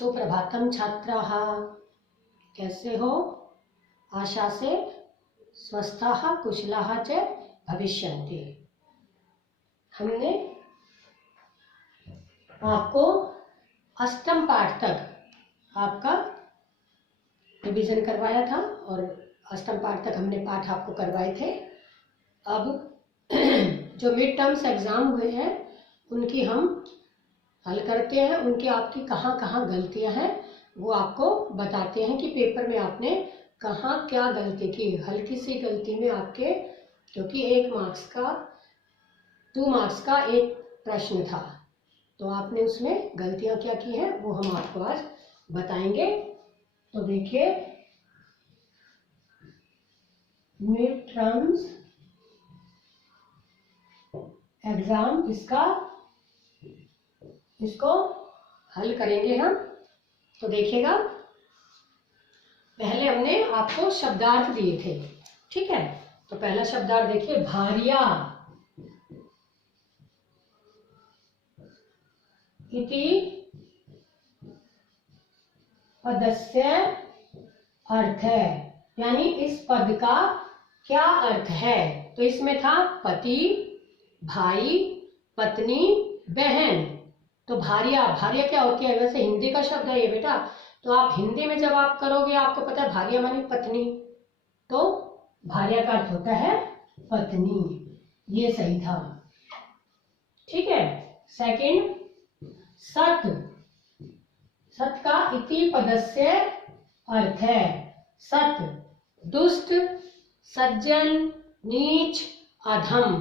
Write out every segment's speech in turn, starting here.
सुप्रभातम छात्राः, कैसे हो? आशा से स्वस्थाः कुशलाः च भविष्यन्ति। हमने आपको अष्टम पाठ तक आपका रिवीजन करवाया था और अष्टम पाठ तक हमने पाठ आपको करवाए थे। अब जो मिड टर्म्स एग्जाम हुए हैं उनकी हम हल करते हैं, उनकी आपकी कहाँ कहाँ गलतियां हैं वो आपको बताते हैं कि पेपर में आपने कहाँ क्या गलती की। हल्की सी गलती में आपके, क्योंकि 2 मार्क्स का एक प्रश्न था, तो आपने उसमें गलतियां क्या की हैं वो हम आपको आज बताएंगे। तो देखिए, मिड टर्म्स एग्जाम इसको हल करेंगे हम। तो देखिएगा, पहले हमने आपको शब्दार्थ दिए थे, ठीक है। तो पहला शब्दार्थ देखिए, भार्या इति पदस्य अर्थ है, यानी इस पद का क्या अर्थ है। तो इसमें था पति, भाई, पत्नी, बहन। तो भार्या, भार्या क्या होती है? वैसे हिंदी का शब्द है ये बेटा, तो आप हिंदी में जब आप करोगे आपको पता है भार्या मानी पत्नी, तो भार्या का अर्थ होता है पत्नी। ये सही था, ठीक है। सेकंड, सत, सत का इति पदस्य अर्थ है सत, दुष्ट, सज्जन, नीच, अधम।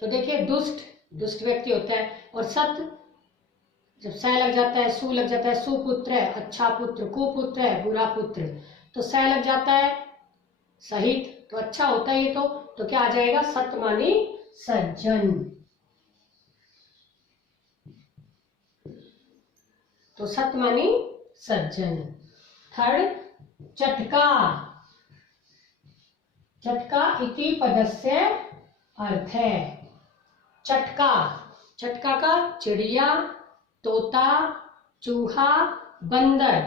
तो देखिए, दुष्ट व्यक्ति होता है, और सत जब स लग जाता है, सु लग जाता है, सुपुत्र है, अच्छा पुत्र, कुपुत्र है, बुरा पुत्र। तो स लग जाता है सहित, तो अच्छा होता है ये। तो क्या आ जाएगा? सत मानी सज्जन। तो सत मानी सज्जन। थर्ड, चटका, चटका इति पदस्य अर्थ है चटका, चटका का चिड़िया, तोता, चूहा, बंदर।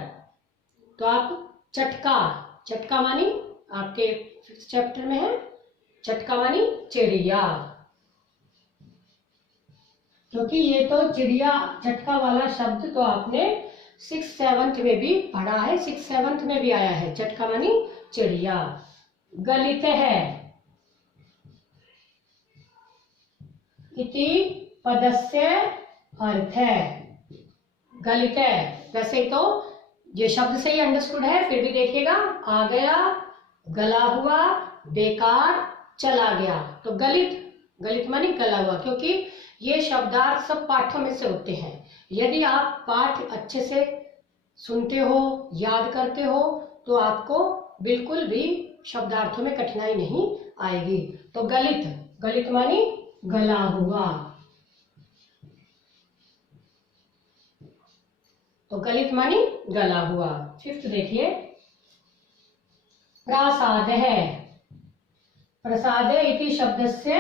तो आप चटका, चटका मानी आपके चैप्टर में है, चटका मानी चिड़िया, क्योंकि ये तो चिड़िया चटका वाला शब्द तो आपने 6th 7th में भी पढ़ा है, 6th 7th में भी आया है, चटका मानी चिड़िया। गलित है इति पदस्य अर्थ है गलित है। वैसे तो ये शब्द से ही अंडरस्टूड है, फिर भी देखिएगा, आ गया, गला हुआ, बेकार, चला गया। तो गलित, गलित मानी गला हुआ, क्योंकि ये शब्दार्थ सब पाठों में से होते हैं। यदि आप पाठ अच्छे से सुनते हो, याद करते हो, तो आपको बिल्कुल भी शब्दार्थों में कठिनाई नहीं आएगी। तो गलित, गलित मानी गला हुआ, तो गलित मानी गला हुआ। फिफ्थ देखिए, प्रासाद है, प्रसाद इति शब्दस्य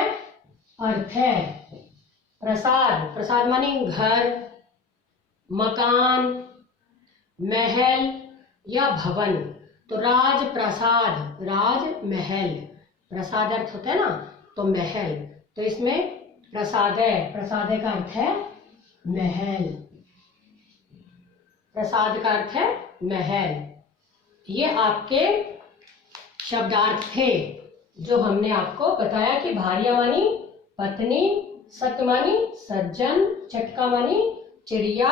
अर्थ है प्रसाद, प्रसाद मानी घर, मकान, महल या भवन। तो राज प्रसाद, राज महल, प्रसाद अर्थ होता है ना, तो महल। तो इसमें प्रसाद है, प्रसाद का अर्थ है महल, प्रसाद का अर्थ है महल। ये आपके शब्दार्थ थे जो हमने आपको बताया कि भार्या मानी पत्नी, सत मानी सज्जन, चटका मानी चिड़िया,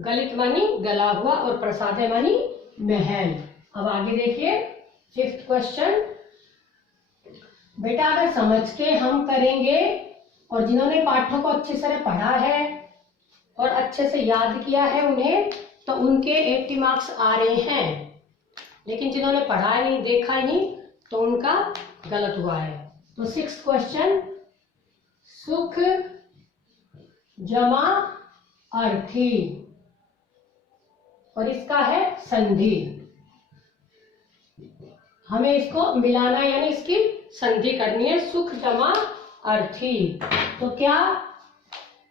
गलित मानी गला हुआ, और प्रसाद मानी महल। अब आगे देखिए, 5th क्वेश्चन। बेटा अगर समझ के हम करेंगे और जिन्होंने पाठों को अच्छे से पढ़ा है और अच्छे से याद किया है उन्हें, तो उनके 80 मार्क्स आ रहे हैं, लेकिन जिन्होंने पढ़ा नहीं, देखा नहीं, तो उनका गलत हुआ है। तो 6th क्वेश्चन, सुख जमा अर्थी, और इसका है संधि। हमें इसको मिलाना, यानी इसकी संधि करनी है, सुख जमा अर्थी। तो क्या?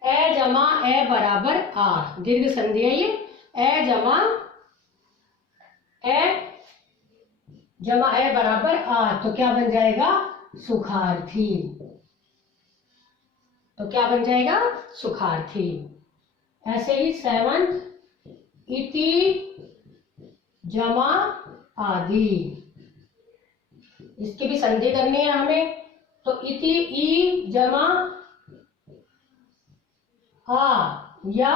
ए जमा ए बराबर आ, दीर्घ संधि है ये, ए जमा ए बराबर आ, तो क्या बन जाएगा? सुखार्थी। तो क्या बन जाएगा? सुखार्थी। ऐसे ही 7 इति जमा आदि, इसकी भी संधि करनी है हमें। तो इति ई जमा आ या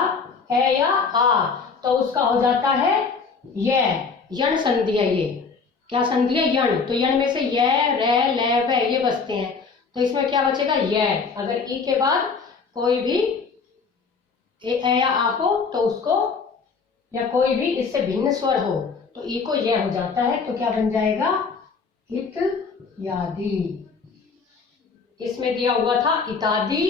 ए या आ, तो उसका हो जाता है यण संधि है। ये क्या संधि है? यण। तो यण में से य रे ले वे ये बचते हैं, तो इसमें क्या बचेगा? य। अगर ई के बाद कोई भी ए या आ हो तो उसको, या कोई भी इससे भिन्न स्वर हो तो ई को यह हो जाता है, तो क्या बन जाएगा? इत्यादि। इसमें दिया हुआ था इत्यादि,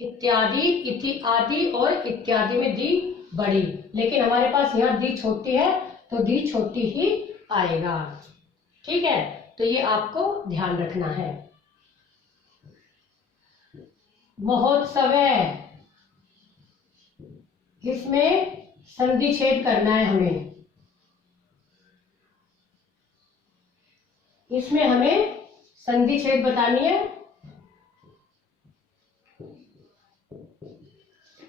इत्यादि, इति आदि और इत्यादि में दी बड़ी, लेकिन हमारे पास यहाँ दी छोटी है तो दी छोटी ही आएगा। ठीक है, तो ये आपको ध्यान रखना है। महोत्सव, इसमें संधि छेद करना है हमें। इसमें हमें संधि छेद बतानी है।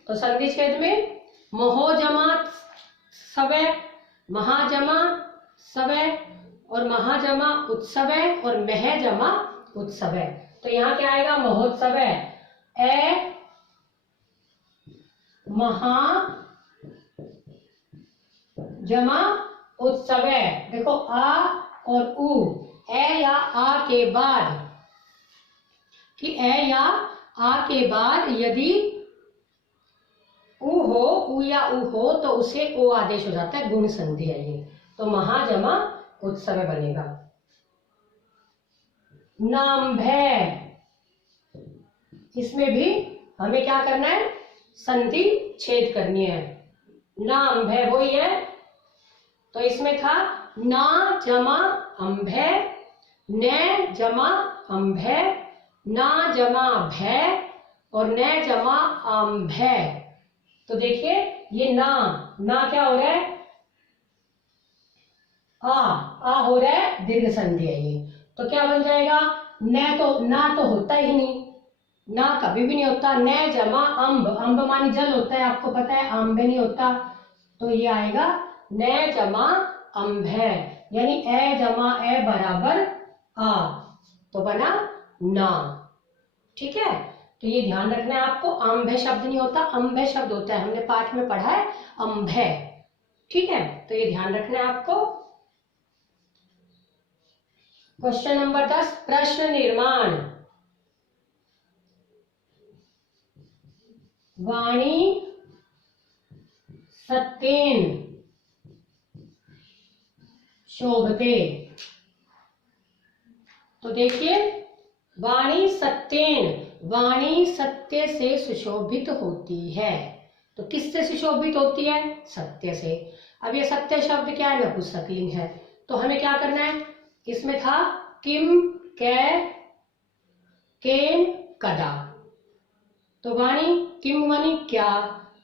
तो संधि छेद में महो जमा सवे, महाजमा सवे और महाजमा उत्सव और मह जमा उत्सव। तो यहाँ क्या आएगा? महोत्सव ए महा जमा उत्सव। देखो आ और उ, ए या आ के बाद, कि ए या आ के बाद यदि उ हो, उ या उ हो तो उसे ओ आदेश हो जाता है, गुण संधि है ये। तो महाजमा उत्सव बनेगा। नामभय, इसमें भी हमें क्या करना है? संधि छेद करनी है। नामभय वही है, तो इसमें था ना जमा अम्भय, न जमा अम्भय, ना जमा भय और न जमा अम्भय। तो देखिए ये ना क्या हो रहा है? आ हो रहा है, दीर्घ संधि है ये। तो क्या बन जाएगा? ना तो होता ही नहीं, ना कभी भी नहीं होता। न जमा अम्ब, अम्ब मानी जल होता है, आपको पता है, अम्बे नहीं होता। तो ये आएगा न जमा अम्भय, यानी ए जमा ए बराबर आ, तो बना ना। ठीक है, तो ये ध्यान रखना है आपको। अम्भय शब्द नहीं होता, अम्भय शब्द होता है, हमने पाठ में पढ़ा है अम्भय। ठीक है, तो ये ध्यान रखना है आपको। क्वेश्चन नंबर 10, प्रश्न निर्माण। वाणी सत्येन शोभते। तो देखिए वाणी सत्येन, वाणी सत्य से सुशोभित होती है। तो किससे सुशोभित होती है? सत्य से। अब ये सत्य शब्द क्या है? नपुंसकलिंग है। तो हमें क्या करना है? इसमें था किम, कै, केन, कदा। तो वाणी किम मानी क्या,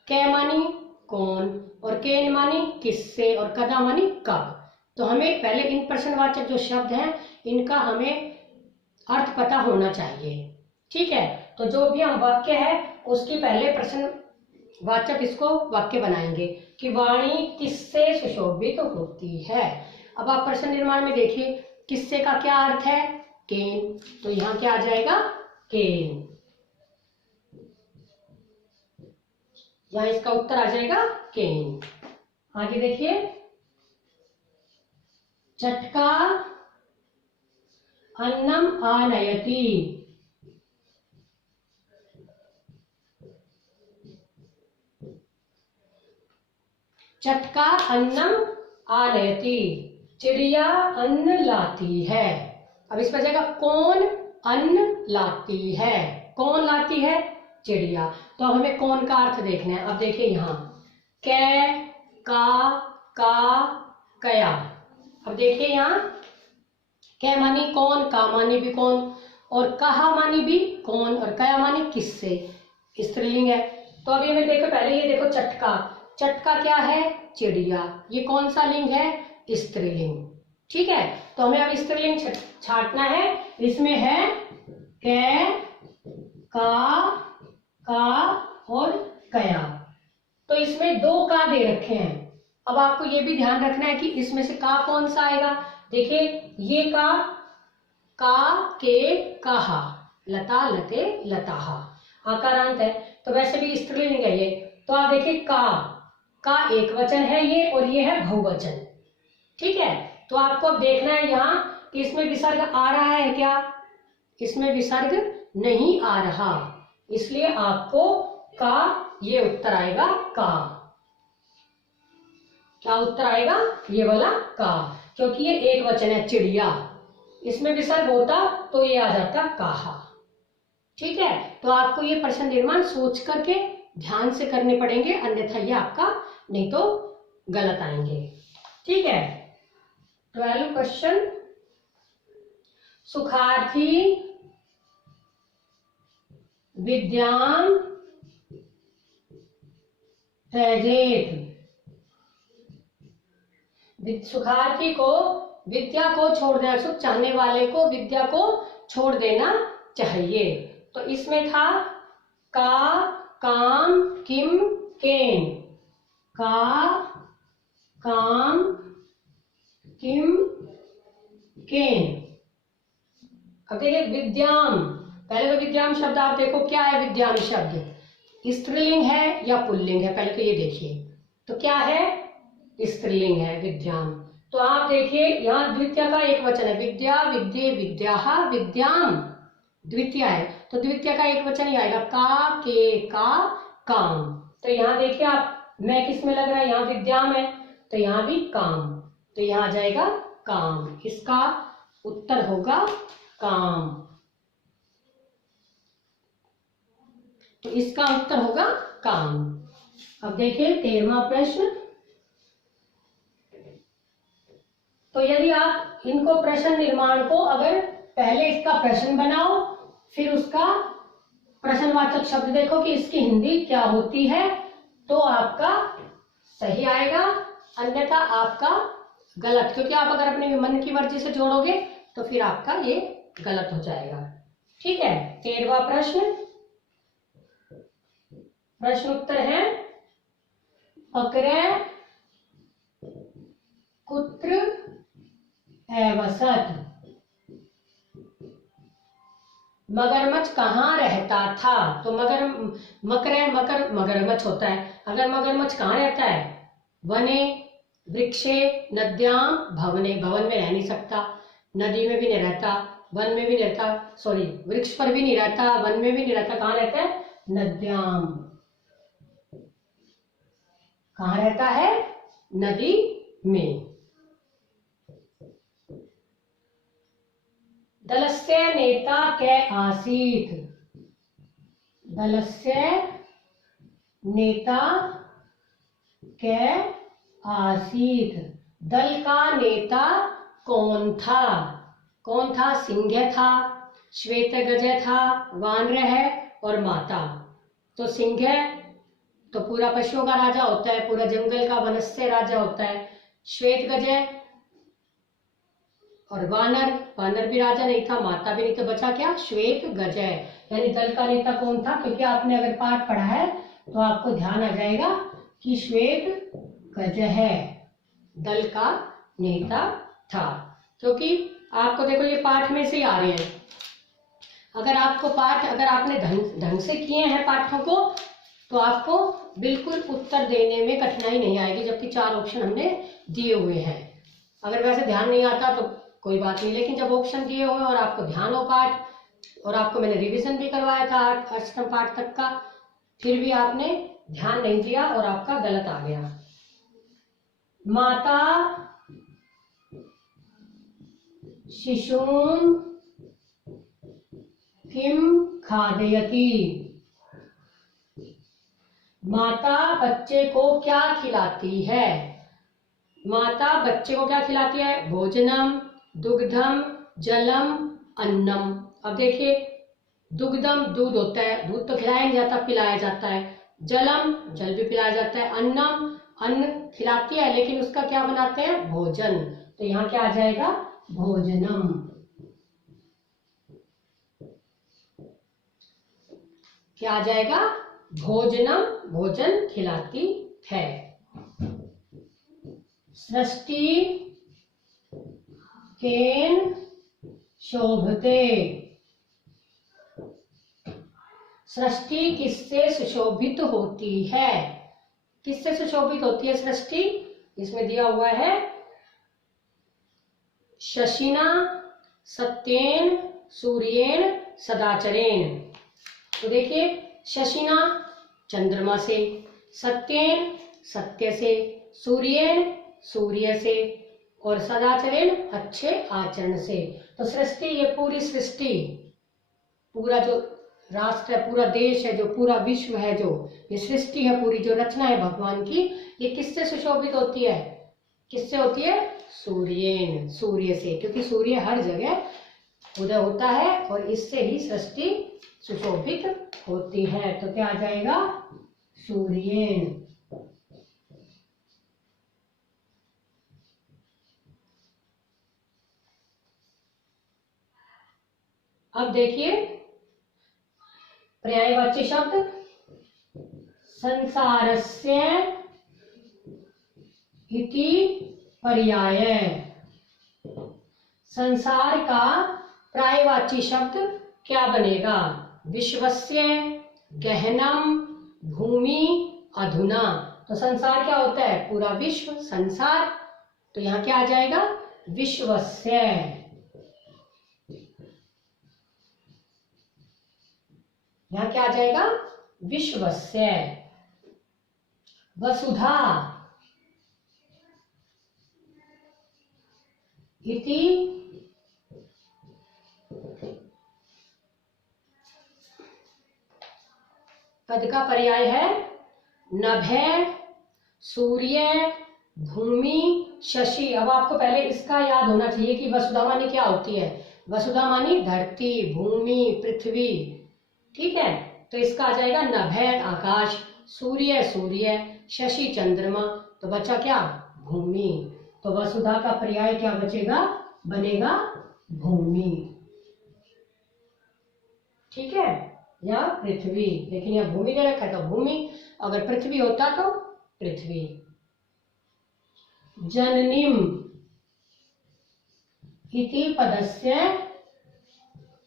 कै मानी कौन और केन मानी किससे और कदा मानी कब। तो हमें पहले इन प्रश्नवाचक जो शब्द हैं इनका हमें अर्थ पता होना चाहिए। ठीक है, तो जो भी हम वाक्य है उसकी पहले प्रश्नवाचक इसको वाक्य बनाएंगे कि वाणी किससे सुशोभित होती है। अब आप प्रश्न निर्माण में देखिए किससे का क्या अर्थ है? केन। तो यहाँ क्या आ जाएगा? केन। यहाँ इसका उत्तर आ जाएगा केन। आगे देखिए, चटका अन्नम आनयति। चटका अन्नम आनयति, चिड़िया अन्न लाती है। अब इस पर जाएगा कौन अन्न लाती है। कौन लाती है? चिड़िया। तो हमें कौन का अर्थ देखना है। अब देखिए यहाँ कै, का, कया। अब देखिए यहाँ कै मानी कौन, का मानी भी कौन और कहा मानी भी कौन और कया मानी किससे, स्त्रीलिंग है। तो अभी हमें देखो पहले ये देखो चटका, चट का क्या है, चिड़िया। ये कौन सा लिंग है, स्त्रीलिंग। ठीक है, तो हमें अब स्त्रीलिंग छांटना है। इसमें है कै, का और कया। तो इसमें 2 का दे रखे हैं। अब आपको ये भी ध्यान रखना है कि इसमें से का कौन सा आएगा। देखिए ये का के, कहा, लता, लते, लताहा, आकारांत है, तो वैसे भी स्त्रीलिंग है ये। तो आप देखिए का एक वचन है ये, और ये है बहुवचन। ठीक है, तो आपको अब देखना है यहाँ कि इसमें विसर्ग आ रहा है क्या। इसमें विसर्ग नहीं आ रहा, इसलिए आपको का, ये उत्तर आएगा का। क्या उत्तर आएगा, ये वाला का, क्योंकि ये एक वचन है चिड़िया। इसमें विसर्ग होता तो ये आ जाता कहा। ठीक है, तो आपको ये प्रश्न निर्माण सोच करके ध्यान से करने पड़ेंगे, अन्यथा ये आपका नहीं तो गलत आएंगे। ठीक है, 12 क्वेश्चन। सुखार्थी विद्याम त्यजेत। सुखार्थी को विद्या को छोड़ देना, सुख चाहने वाले को विद्या को छोड़ देना चाहिए। तो इसमें था का, काम, किम, केन। का, काम, किम, केन। अब देखिए विद्याम, पहले तो विद्याम शब्द आप देखो क्या है। विद्याम शब्द स्त्रीलिंग है या पुल्लिंग है, पहले तो ये देखिए। तो क्या है, स्त्रीलिंग है विद्याम। तो आप देखिए यहाँ द्वितीय का एक वचन है, विद्या, विद्ये, विद्याहा, विद्याम द्वितीय है, तो द्वितीय का एक वचन ही आएगा, का, के, का, काम। तो यहाँ देखिए आप, मैं किस में लग रहा है, यहाँ विद्याम है, तो यहाँ भी काम, तो यहाँ आ जाएगा काम। इसका उत्तर होगा काम। तो इसका उत्तर होगा काम। अब देखिए 13वां प्रश्न। तो यदि आप इनको प्रश्न निर्माण को अगर पहले इसका प्रश्न बनाओ, फिर उसका प्रश्नवाचक शब्द देखो कि इसकी हिंदी क्या होती है, तो आपका सही आएगा, अन्यथा आपका गलत। क्योंकि आप अगर अपने मन की मर्जी से जोड़ोगे तो फिर आपका ये गलत हो जाएगा। ठीक है, 13वां प्रश्न। प्रश्न उत्तर है फकरे कुत्र एवसत। मगरमच्छ कहाँ रहता था। तो मगरमच्छ होता है। अगर मगरमच्छ कहाँ रहता है, वने, वृक्षे, नद्याम, भवने। भवन में रह नहीं सकता, नदी में भी नहीं रहता, वन में भी नहीं रहता, सॉरी वृक्ष पर भी नहीं रहता, वन में भी नहीं रहता। कहाँ रहता है, नद्याम। कहाँ रहता है, नदी में। दलस्य नेता कै आसीत। दलस्य नेता कै आसीत। दल का नेता कौन था। कौन था, सिंह था, श्वेत गज था, वानर है और माता। तो सिंह तो पूरा पशुओं का राजा होता है, पूरा जंगल का वनस्य राजा होता है। श्वेत गज और वानर भी राजा नहीं था, माता भी नहीं, तो बचा क्या, श्वेत गज। यानी दल का नेता कौन था, क्योंकि आपने अगर पाठ पढ़ा है तो आपको ध्यान आ जाएगा कि श्वेत गज है, दल का नेता था। क्योंकि आपको देखो ये पाठ में से ही आ रहे हैं। अगर आपको पाठ, अगर आपने ढंग से किए हैं पाठों को, तो आपको बिल्कुल उत्तर देने में कठिनाई नहीं आएगी, जबकि 4 ऑप्शन हमने दिए हुए हैं। अगर वैसे ध्यान नहीं आता तो कोई बात नहीं, लेकिन जब ऑप्शन दिए हुए और आपको ध्यान हो पाठ, और आपको मैंने रिवीजन भी करवाया था 8वीं पाठ तक का, फिर भी आपने ध्यान नहीं दिया और आपका गलत आ गया। माता शिशून किम खादयति। माता बच्चे को क्या खिलाती है। माता बच्चे को क्या खिलाती है, भोजनम, दुग्धम, जलम, अन्नम। अब देखिए दुग्धम दूध होता है, दूध तो खिलाया नहीं जाता, पिलाया जाता है। जलम, जल भी पिलाया जाता है। अन्नम, अन्न खिलाती है लेकिन उसका क्या बनाते हैं, भोजन। तो यहाँ क्या आ जाएगा, भोजनम। क्या आ जाएगा, भोजनम, भोजन खिलाती है। सृष्टि केन शोभते, सृष्टि किससे सुशोभित होती है, किससे सुशोभित होती है सृष्टि, इसमें दिया हुआ है शशिना सत्येन सूर्येन सदाचरेन। तो देखिए, शशिना चंद्रमा से, सत्येन सत्य से, सूर्येन सूर्य से, और सदाचरेन अच्छे आचरण से। तो सृष्टि, ये पूरी सृष्टि, पूरा जो राष्ट्र है, पूरा देश है, जो पूरा विश्व है, जो ये सृष्टि है पूरी, जो रचना है भगवान की, ये किससे सुशोभित होती है, किससे होती है, सूर्येन, सूर्य से, क्योंकि सूर्य हर जगह उदय होता है और इससे ही सृष्टि सुशोभित होती है। तो क्या आ जाएगा, सूर्येन। अब देखिए पर्यायवाची शब्द, संसारस्य इति पर्याय। संसार का पर्यायवाची शब्द क्या बनेगा, विश्वस्य, गहनम, भूमि, अधुना। तो संसार क्या होता है, पूरा विश्व, संसार। तो यहाँ क्या आ जाएगा, विश्वस्य। यहाँ क्या आ जाएगा, विश्वस्य। वसुधा इति पद का पर्याय है नभः, सूर्य, भूमि, शशि। अब आपको पहले इसका याद होना चाहिए कि वसुधा मानी क्या होती है। वसुधा मानी धरती, भूमि, पृथ्वी, ठीक है। तो इसका आ जाएगा नभः आकाश, सूर्य सूर्य, शशि चंद्रमा। तो बचा क्या, भूमि। तो वसुधा का पर्याय क्या बचेगा, बनेगा भूमि, ठीक है, या पृथ्वी। लेकिन यह भूमि दे रखा है तो भूमि, अगर पृथ्वी होता तो पृथ्वी। जननीम इति पदस्य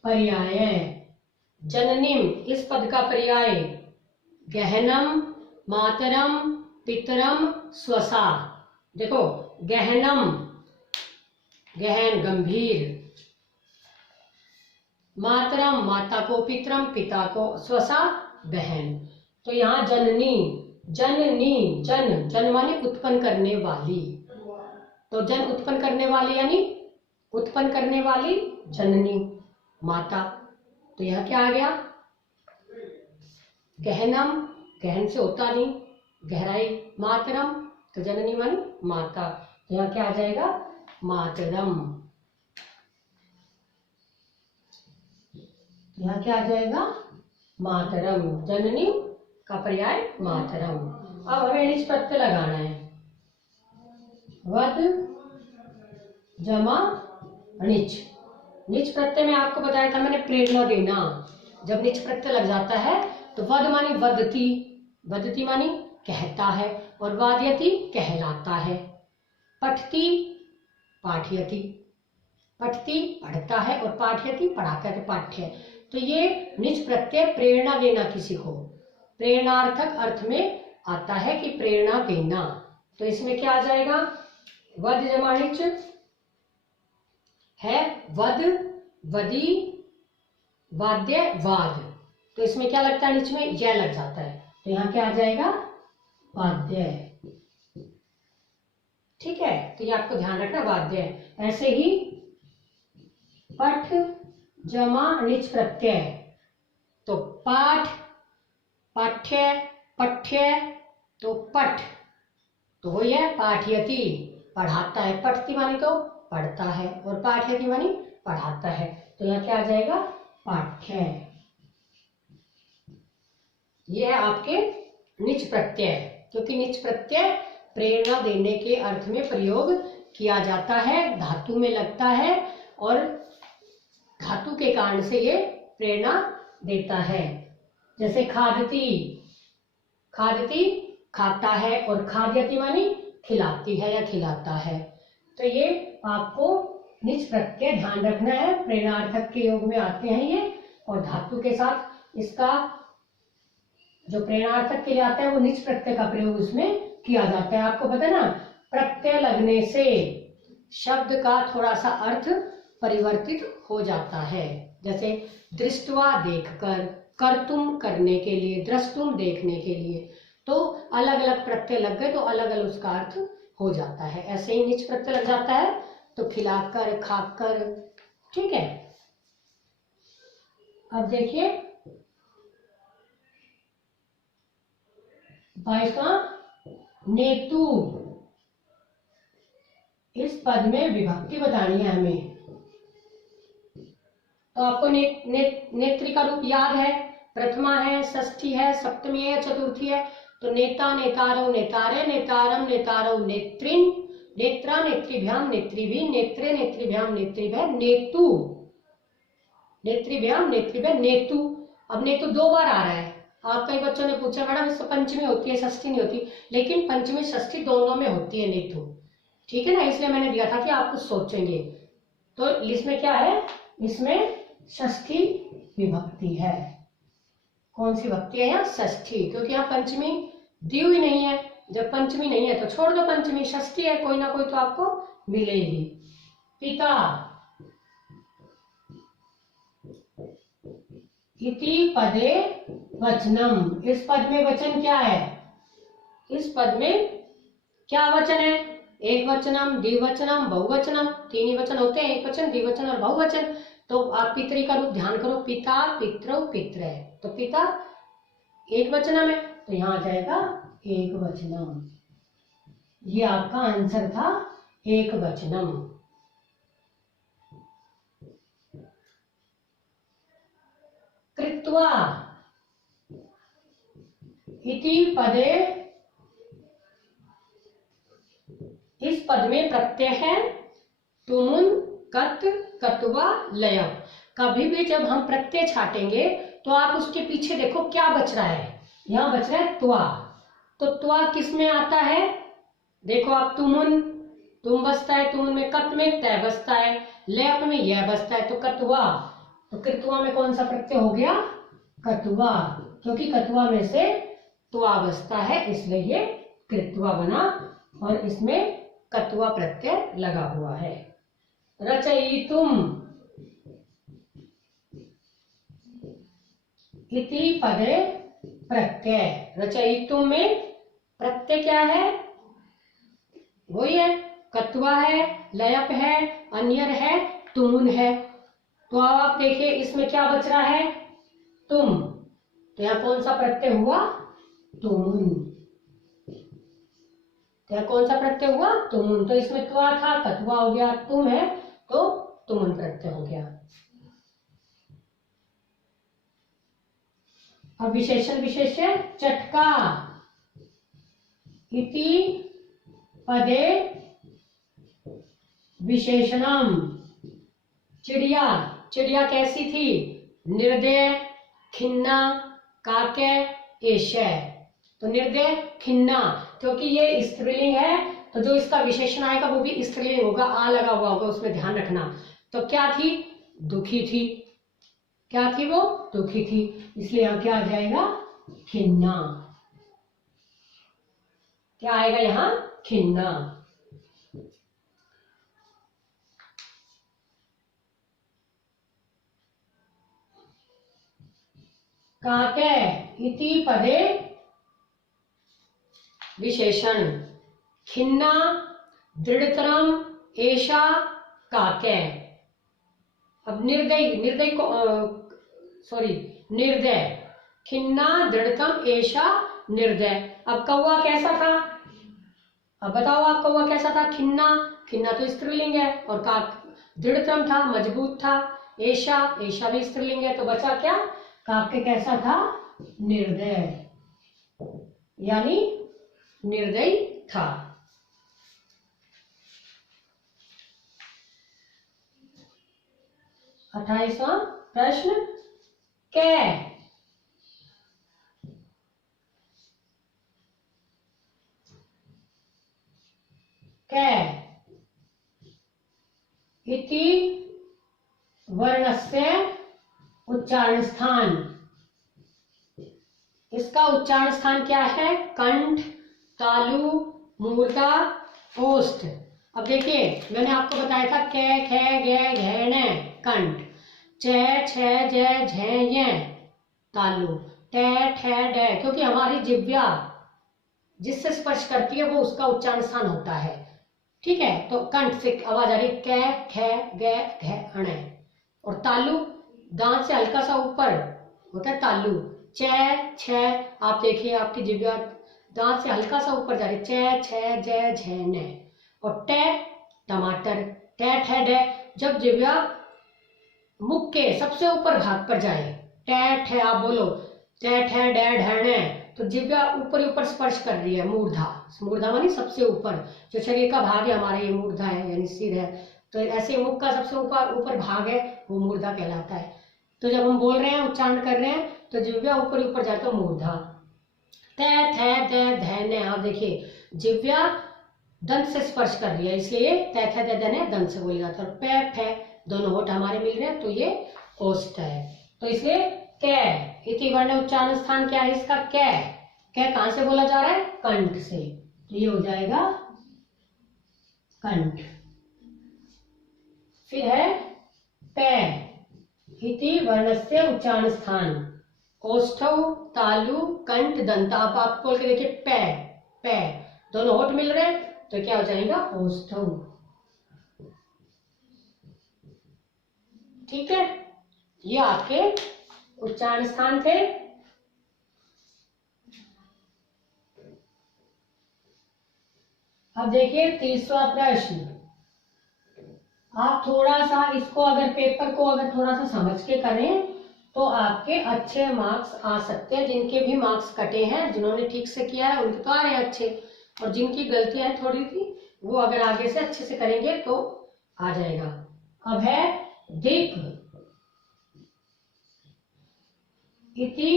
पर्याय। जननीम, इस पद का पर्याय गहनम, मातरम, पितरम, स्वसा। देखो, गहनम, गहन गंभीर, मातरम माता को, पितरम पिता को, स्वसा बहन। तो यहाँ जननी, जननी, जन, जन माने उत्पन्न करने वाली। तो जन उत्पन्न करने वाली यानी उत्पन्न करने वाली जननी, माता। तो यहाँ क्या आ गया, गहनम, गहन से होता नहीं, गहराई, मातरम, तो जननी मानी माता। तो यहाँ क्या आ जाएगा, मातरम। यहाँ क्या आ जाएगा, मातरम। जननी का पर्याय मातरम। अब हमें निच प्रत्यय लगाना है, वद जमा निच। निच प्रत्यय में आपको बताया था मैंने, प्रेरणा देना। जब निच प्रत्यय लग जाता है तो वद मानी वदती, वदती मानी कहता है, और वाद्यति कहलाता है। पठती, पाठयति, पठती पढ़ता है, और पाठयति पढ़ाता है, तो पाठ्य। तो ये निच प्रत्यय प्रेरणा देना किसी को, प्रेरणार्थक अर्थ में आता है कि प्रेरणा देना। तो इसमें क्या आ जाएगा, वद जमा निच है, वद, वदी, वाद्य, वाद। तो इसमें क्या लगता है, निच में यह लग जाता है। तो यहाँ क्या आ जाएगा, वाद्य, ठीक है। तो ये आपको ध्यान रखना, वाद्य। ऐसे ही पठ जमा निच प्रत्यय, तो पाठ, पाठ्य, पठ्य, तो पठ, तो वो यह पाठयति पढ़ाता है। पठती मानी तो पढ़ता है, और पाठयति मानी पढ़ाता है। तो यहाँ क्या आ जाएगा, पाठ्य। ये है आपके निच प्रत्यय, क्योंकि निच प्रत्यय प्रेरणा देने के अर्थ में प्रयोग किया जाता है, धातु में लगता है और धातु के कारण से ये प्रेरणा देता है। जैसे खादती, खादती खाता है और खाद्यति मानी खिलाती है या खिलाता है। तो ये आपको निच प्रत्यय ध्यान रखना है, प्रेरणार्थक के योग में आते हैं ये, और धातु के साथ इसका जो प्रेरणार्थक के लिए आता है वो निच प्रत्यय का प्रयोग उसमें किया जाता है। आपको पता है ना, प्रत्यय लगने से शब्द का थोड़ा सा अर्थ परिवर्तित हो जाता है। जैसे दृष्टवा देखकर, कर्तुम करने के लिए, द्रष्टुम देखने के लिए, तो अलग अलग प्रत्यय लग गए तो अलग अलग उसका अर्थ हो जाता है। ऐसे ही निच प्रत्यय लग जाता है तो खिलाकर, खाकर, ठीक है। अब देखिए 22वां, नेतु। इस पद में विभक्ति बतानी है हमें। तो आपको नेत्री का रूप याद है, प्रथमा है, षष्ठी है, सप्तमी है, चतुर्थी है। तो नेता, नेतारौ, नेतारे, नेतारम, नेतारौ, नेत्रिन, नेत्रा, नेत्रिभ्याम, नेत्रिभि, नेत्रे, नेत्रिभ्याम, नेत्रिभ्य, नेतु, नेत्रिभ्याम, नेत्रिभ्य, नेतु। अब नेतु 2 बार आ रहा है। आप कई बच्चों ने पूछा मैडम इससे पंचमी होती है, षष्ठी नहीं होती, लेकिन पंचमी षष्ठी दोनों में होती है नेतु, ठीक है ना, इसलिए मैंने दिया था कि आप कुछ सोचेंगे। तो इसमें क्या है, इसमें षष्ठी विभक्ति है। कौन सी भक्ति है यहाँ, षष्ठी, क्योंकि यहाँ पंचमी दी हुई नहीं है। जब पंचमी नहीं है तो छोड़ दो पंचमी, षष्ठी है, कोई ना कोई तो आपको मिलेगी। पिता, इति पदे वचनम। इस पद में वचन क्या है, इस पद में क्या वचन है, एक वचनम, द्विवचनम, बहुवचनम। 3 ही वचन होते हैं, एक वचन, द्विवचन और बहुवचन। तो आप पितरी का रूप ध्यान करो, पिता, पितरौ, पितृ। तो पिता एक वचनम है तो यहां आ जाएगा एक वचनम। ये आपका आंसर था, एक वचनम। कृत्वा, इति पदे, इस पद में प्रत्यय है तुमुन, कत, कत्वा, लय। कभी भी जब हम प्रत्यय छाटेंगे तो आप उसके पीछे देखो क्या बच रहा है, यहां बच रहा है त्वा। तो त्वा किस में आता है, देखो आप, तुमुन, तुम बसता है, तुमुन में, कत में तय बसता है, लय में यह बसता है, तो कत्वा। तो कृत्वा में कौन सा प्रत्यय हो गया, कत्वा, क्योंकि कत्वा में से त्वा बसता है इसलिए ये कृत्वा बना, और इसमें कत्वा प्रत्यय लगा हुआ है। रचयितुम, इति पदे प्रत्यय। रचयितुम में प्रत्यय क्या है, वही है, कत्वा है, लयप है, अन्यर है, तुमुन है। तो आप देखिए इसमें क्या बच रहा है, तुम। तो यहां कौन सा प्रत्यय हुआ, तुमुन। तो यहां कौन सा प्रत्यय हुआ, तुमुन। तो इसमें त्वा था, कत्वा हो गया, तुम है तो तुमुन प्रत्यय हो गया। अब विशेषण विशेष्य, चटका, इति पदे विशेषणम। चिड़िया, चिड़िया कैसी थी, निर्दय, खिन्ना, काके, एशय। तो निर्दय, खिन्ना, क्योंकि ये स्त्रीलिंग है तो जो इसका विशेषण आएगा वो भी स्त्रीलिंग होगा, आ लगा हुआ होगा, उसमें ध्यान रखना। तो क्या थी, दुखी थी, क्या थी वो, दुखी थी, इसलिए यहां क्या आ जाएगा, खिन्ना। क्या आएगा यहां, खिन्ना। काके, इति पदे विशेषण। खिन्ना, दृढ़तरम, एषा, काके। अब निर्दय, निर्दय को सॉरी, निर्दय, खिन्ना, दृढ़तम, एषा, निर्दय। अब कौवा कैसा था, अब बताओ आप, कौवा कैसा था, खिन्ना, खिन्ना तो स्त्रीलिंग है, और काक दृढ़तम था, मजबूत था, एषा, एषा भी स्त्रीलिंग है, तो बचा क्या, काके कैसा था, निर्दय। यानी निर्दयी था। 28वां प्रश्न, कै कै इति वर्णस्य उच्चारण स्थान। इसका उच्चारण स्थान क्या है? कंठ, तालु, मूर्धा, ओष्ठ। अब देखिए मैंने आपको बताया था कै खे गे घैण कंठ, चे छे जे झे ये तालु, टे ठे डे, क्योंकि हमारी जिह्वा जिससे स्पर्श करती है वो उसका उच्चारण स्थान होता है। ठीक है, तो कंठ से आवाज आ रही है कै खे गे घे अण। और तालु दांत से हल्का सा ऊपर होता है तालु। चे छे, आप देखिए आपकी जिह्वा दांत से हल्का सा ऊपर जा रही है, चे छे जे झे ने। और टे टमाटर, टे ठे डे, जब जिह्वा मुख के सबसे ऊपर भाग पर जाए, टे ठे आप बोलो टे ठे डे ढेणे, तो जिह्वा ऊपर ऊपर स्पर्श कर रही है, मूर्धा। मूर्धा मानी सबसे ऊपर, जो शरीर का भाग है हमारा ये मूर्धा है यानी सिर है, तो ऐसे मुख का सबसे ऊपर ऊपर भाग है वो मूर्धा कहलाता है। तो जब हम बोल रहे हैं उच्चारण कर रहे हैं तो जिह्वा ऊपर ऊपर जाए तो मूर्धा। ते थे दे धैने, आप देखिए जिह्वा दंत से स्पर्श कर रही है इसलिए ते थे दे धैने दंत से बोली जाता है। पे फे दोनों होठ हमारे मिल रहे हैं तो ये ओष्ठ है। तो इसलिए कै इति वर्ण उच्चारण स्थान क्या है इसका? कै। कै कहां से बोला जा रहा है? कंठ से, तो ये हो जाएगा कंठ। फिर है पै इति वर्णस्य उच्चारण स्थान, ओष्ठौ तालु कंठ दंत। आप बोल के देखिए पै, पै दोनों होठ मिल रहे हैं तो क्या हो जाएगा? ओष्ठौ। ठीक है, ये आपके उच्चारण स्थान थे। अब देखिए 30वां प्रश्न। आप थोड़ा सा इसको अगर पेपर को अगर थोड़ा सा समझ के करें तो आपके अच्छे मार्क्स आ सकते हैं। जिनके भी मार्क्स कटे हैं, जिन्होंने ठीक से किया है उनके तो आ रहे हैं अच्छे, और जिनकी गलतियां हैं थोड़ी सी, वो अगर आगे से अच्छे से करेंगे तो आ जाएगा। अब है दिक् इति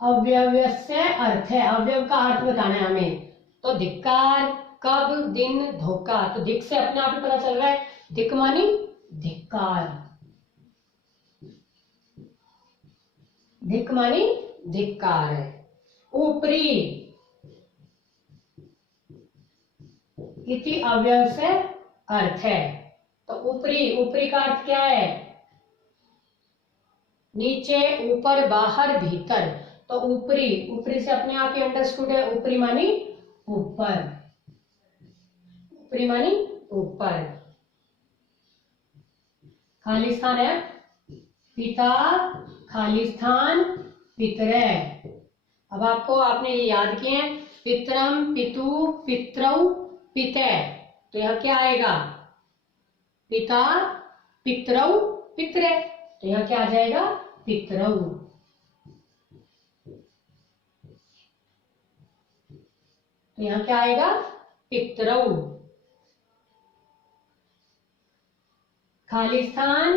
अव्ययस्य अर्थ है। अवयव का अर्थ बताना है हमें, तो धिक्कार, कब, दिन, धोखा। तो दिक् से अपने आप ही पता चल रहा है, दिक् मानी धिक्कार, दिक् मानी धिक्कार है। ऊपरी इति अव्यव से अर्थ है, तो ऊपरी, ऊपरी का अर्थ क्या है? नीचे, ऊपर, बाहर, भीतर। तो ऊपरी, ऊपरी से अपने आप ही अंडरस्टूड है, ऊपरी मानी ऊपर, ऊपरी मानी ऊपर। खाली स्थान है पिता, खाली स्थान पितरे। अब आपको आपने ये याद किए हैं, पितरम, पितु, पितरौ, पिते। तो यह क्या आएगा? पिता, पितरौ, पितरे। तो यह क्या आ जाएगा? पितरौ। तो यहां क्या आएगा? पितरौ। खाली स्थान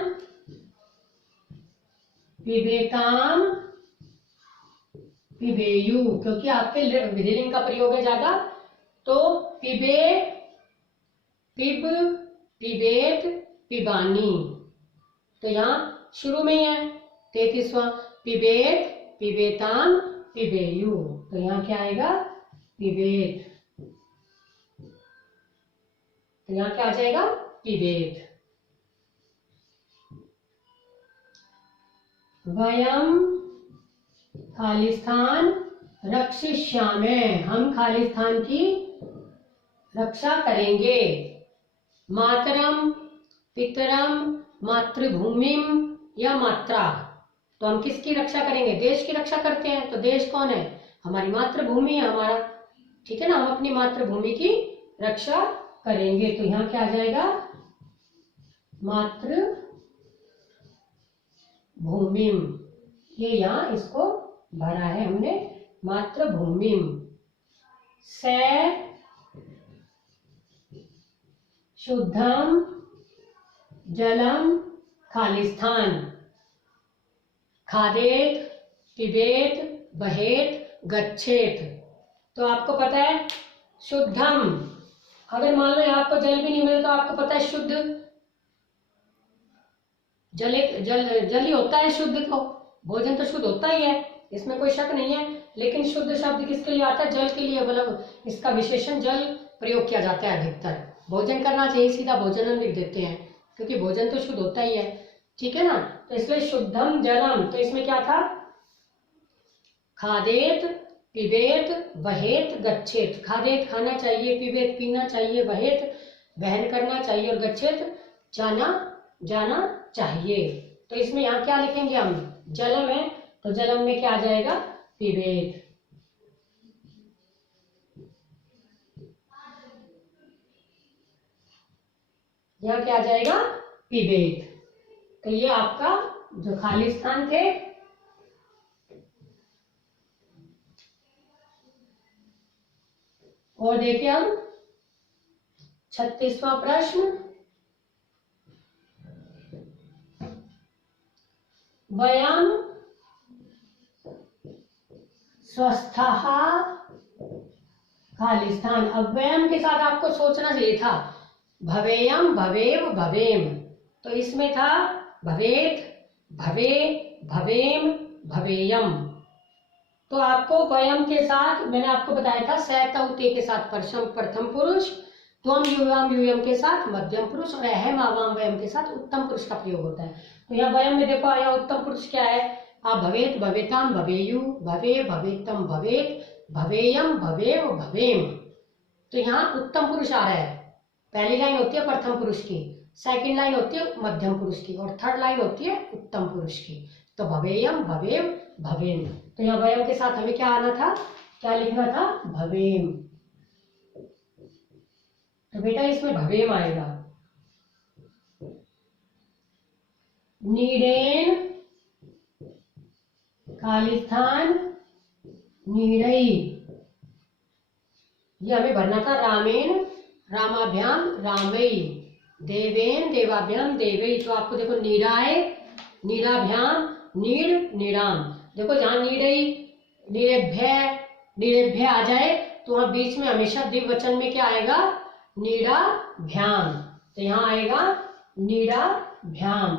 पिबेताम, पिबेयु, क्योंकि आपके विधिलिंग का प्रयोग है ज्यादा, तो पिबे, पिब, पिबेत, पिबानी। तो यहां शुरू में ही है 33वां, पिबेत, पिबेताम, पिबेयु। तो यहां क्या आएगा? पिबेत। तो यहां क्या आ जाएगा? पिबेत। वयम खाली स्थान रक्षिष्यामे, हम खाली स्थान की रक्षा करेंगे। मातरम, पितरम, मातृभूमिम या मात्रा। तो हम किसकी रक्षा करेंगे? देश की रक्षा करते हैं। तो देश कौन है? हमारी मातृभूमि है हमारा, ठीक है ना। हम अपनी मातृभूमि की रक्षा करेंगे। तो यहां क्या आ जाएगा? मातृभूमिम। ये यहां इसको भरा है हमने मातृभूमि। से शुद्धम जलम खालिस्थान, खादेत पिबेत बहेत गच्छेत। तो आपको पता है शुद्धम, अगर मान लो आपको जल भी नहीं मिले तो आपको पता है शुद्ध जल जल ही होता है शुद्ध, तो भोजन तो शुद्ध होता ही है, इसमें कोई शक नहीं है। लेकिन शुद्ध शब्द किसके लिए आता है? जल के लिए, मतलब इसका विशेषण जल प्रयोग किया जाता है अधिकतर। भोजन करना चाहिए, सीधा भोजन लिख देते हैं क्योंकि भोजन तो शुद्ध होता ही है, ठीक है ना। तो इसलिए शुद्धम जलम, तो इसमें क्या था? खादेत पिबेत वहेत गच्छेत। खादेत खाना चाहिए, पिबेत पीना चाहिए, वहेत वहन करना चाहिए और गच्छेत जाना जाना चाहिए। तो इसमें यहाँ क्या लिखेंगे हम? जलम है तो जलम में क्या आ जाएगा? पिबेत। यहाँ क्या आ जाएगा? पिबेत। तो ये आपका जो खालिस्तान थे, और देखिए हम 36वां प्रश्न, वयम स्वस्थः खालिस्थान। अब वयम के साथ आपको सोचना चाहिए था भवेयम भवेव भवेम, तो इसमें था भवेत भवे भवेम भवेयम। तो आपको वयम के साथ मैंने आपको बताया था सैतौते के साथ प्रथम पुरुष, त्वम युवाम यूयम के साथ मध्यम पुरुष और अहम आवाम वयम के साथ उत्तम पुरुष का प्रयोग होता है। तो यहाँ वयम में देखो यहाँ उत्तम पुरुष क्या है? आप भवेत भवेताम भवेयु भवे भवेतम भवेत भवेयम भवेव भवेम। तो यहाँ उत्तम पुरुष आ रहा है। पहली लाइन होती है प्रथम पुरुष की, सेकंड लाइन होती है मध्यम पुरुष की और थर्ड लाइन होती है उत्तम पुरुष की। तो भवेयम भवेव भवेम, तो यहाँ वयम के साथ हमें क्या आना था? क्या लिखना था? भवेम। तो बेटा इसमें भवेम आएगा। नीडेन खालिस्थान नीडई, ये हमें भरना था रामेन रामाभ्याम रामई, देवेन देवाभ्याम देवई। तो आपको देखो नीराए नीराभ्याम नीड नीराम, देखो जहां नीडई नीरेभ्य आ जाए तो वहां बीच में हमेशा द्विवचन में क्या आएगा? नीडाभ्याम। तो यहाँ आएगा नीडाभ्याम।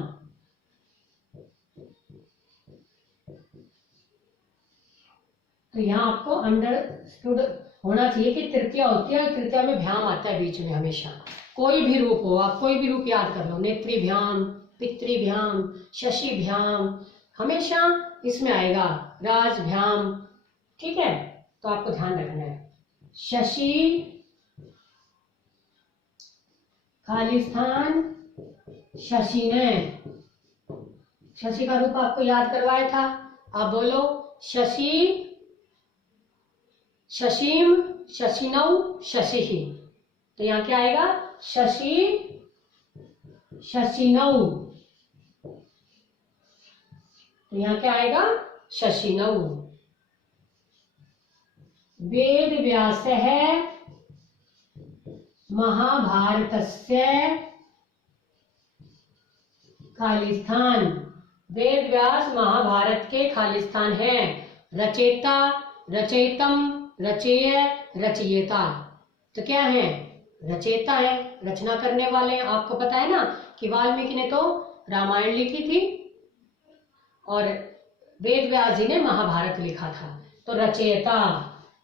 तो यहाँ आपको अंडरस्टूड होना चाहिए कि तृतीया होती है, तृतीया में भ्याम आता है बीच में हमेशा। कोई भी रूप हो, आप कोई भी रूप याद कर लो, नेत्रीभ्याम, पितृभ्याम, शशिभ्याम, हमेशा इसमें आएगा राजभ्याम, ठीक है। तो आपको ध्यान रखना है। शशि खालिस्थान शशि ने, शशि का रूप आपको याद करवाया था, आप बोलो शशि शशिम शशिनौ शशिहि। तो यहाँ क्या आएगा? शशि शशिनौ, तो यहाँ क्या आएगा? शशिनौ। वेद व्यासः महाभारतस्य खालिस्थान, वेद व्यास महाभारत के खालिस्थान है। रचेता रचेतम रचेय रचयिता, तो क्या है? रचेता है, रचना करने वाले। आपको पता है ना कि वाल्मीकि ने तो रामायण लिखी थी और वेद व्यास जी ने महाभारत लिखा था। तो रचयिता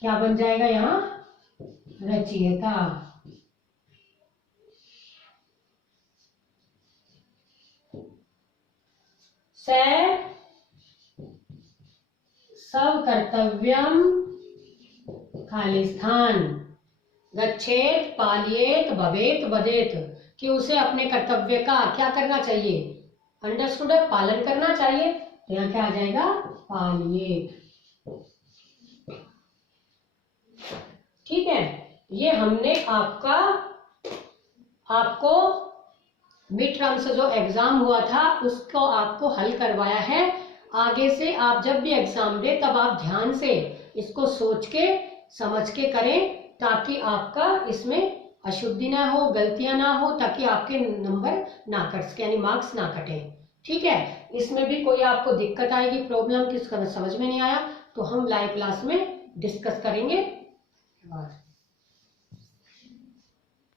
क्या बन जाएगा यहाँ? रचयिता। से सब कर्तव्यम खालिस्थान, गच्छेत पालियेत भवेत वदेत, कि उसे अपने कर्तव्य का क्या करना चाहिए? अंडरस्टूड है, पालन करना चाहिए। तो यहाँ क्या आ जाएगा? पालियेत, ठीक है। ये हमने आपको मिड टर्म से जो एग्जाम हुआ था उसको आपको हल करवाया है आगे से आप जब भी एग्जाम दे तब आप ध्यान से इसको सोच के समझ के करें, ताकि आपका इसमें अशुद्धि ना हो, गलतियां ना हो, ताकि आपके नंबर ना कट सके, यानी मार्क्स ना कटे। ठीक है, इसमें भी कोई आपको दिक्कत आएगी, प्रॉब्लम किस समझ में नहीं आया, तो हम लाइव क्लास में डिस्कस करेंगे।